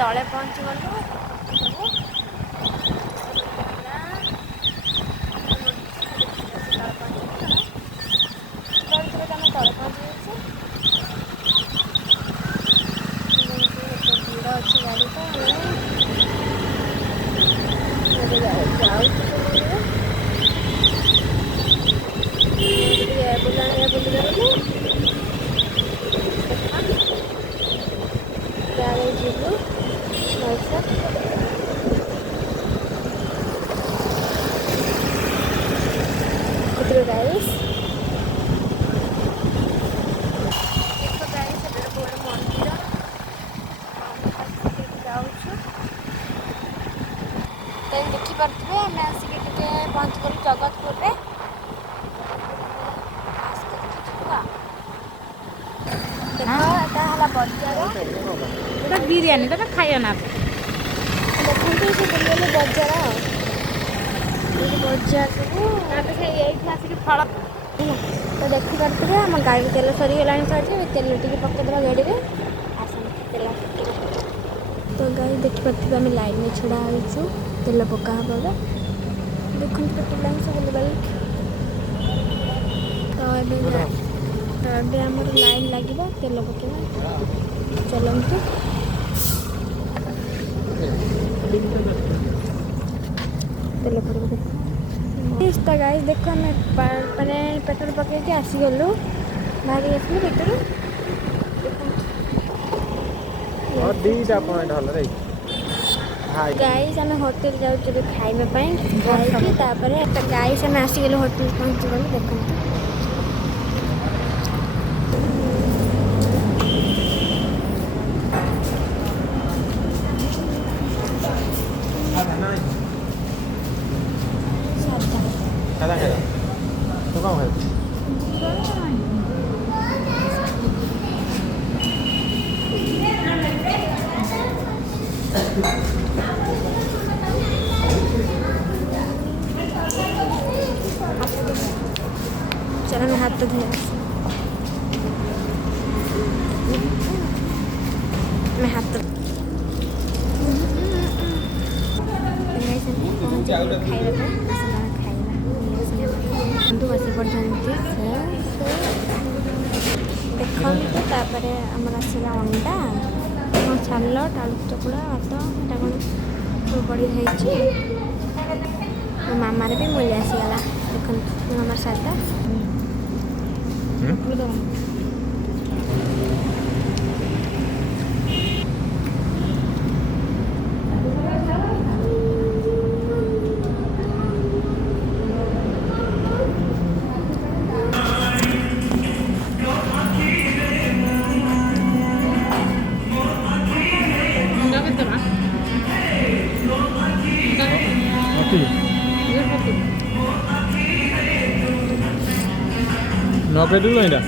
ତଳେ ପହଞ୍ଚି ଗଲୁ ତଳେ ପହଞ୍ଚି ଯାଇଛୁ। ଭିଡ଼ ଅଛି ଗାଡ଼ି ତ ଯିବୁ କୁତୁର ଗାଈସ୍ ଦେଖିପାରୁଥିବେ ଆମେ ଆସିକି ଟିକେ ପହଞ୍ଚିଗଲୁ ଜଗତପୁରରେ। ଦେଖ ଏଟା ହେଲା ବଜାର। এটা বিরিয়ানি এটা খাইও না। ଦେଖନ୍ତୁ ସେ ବୁଲିଗଲେ ବଜାର ବଜାର ସବୁ ଏଇଠି ଆସିକି ଫଳ ତ ଦେଖିପାରୁଥିବେ ଆମ ଗାଡ଼ି ତେଲ ସରିଗଲାଣି ତ ଆଜି ତେଲ ଟିକେ ପକେଇଦେବା ଗାଡ଼ିରେ ଆସନ୍ତୁ ତେଲ ପକେଇବା। ତ ଗାଈ ଦେଖିପାରୁଥିବେ ଆମେ ଲାଇନ୍ରେ ଛିଡ଼ା ହେଇଛୁ ତେଲ ପକା ହେବ ଏବେ। ଦେଖନ୍ତୁ କେତେ ଲାଇନ୍ ସବୁ ବୁଲିବାଲି ତ ଏବେ ଆମର ଲାଇନ୍ ଲାଗିବ ତେଲ ପକେଇବା। ଚାଲନ୍ତୁ ତେଲ ପଡ଼ିବ ତ ଗାଈ ଦେଖ ଆମେ ମାନେ ପେଟ୍ରୋଲ ପକେଇକି ଆସିଗଲୁ ବାହାରି ଆସିଲୁ ପେଟ୍ରୋଲ। ଗାଈସ୍ ଆମେ ହୋଟେଲ ଯାଉଛୁ ଏବେ ଖାଇବା ପାଇଁ ଖାଇକି ତାପରେ ଗାଈସ୍ ଆମେ ଆସିଗଲୁ ହୋଟେଲ ପହଞ୍ଚିଗଲୁ। ଦେଖନ୍ତୁ ସାଧା ଖାଇବା ତୁ କ'ଣ ଖାଇବୁ? चलो मैं हाथ तो धोया मैं हाथ तो खाଇବା ବନ୍ଧୁ ବସି ପଡ଼ିଛନ୍ତି। ଦେଖନ୍ତୁ ତାପରେ ଆମର ଆସିଲା ଅଣ୍ଡା ସାଲଡ଼ ଆଳୁ ଚକୁଡ଼ା ଭାତ ଏଇଟା କ'ଣ ସବୁ ପଡ଼ି ହେଇଛି। ମୋ ମାମାର ବି ମୂଲ୍ୟ ଆସିଗଲା। ଦେଖନ୍ତୁ ମୋ ମାମାର ସାଧା ନବେ ଟଙ୍କା ଏଇଟା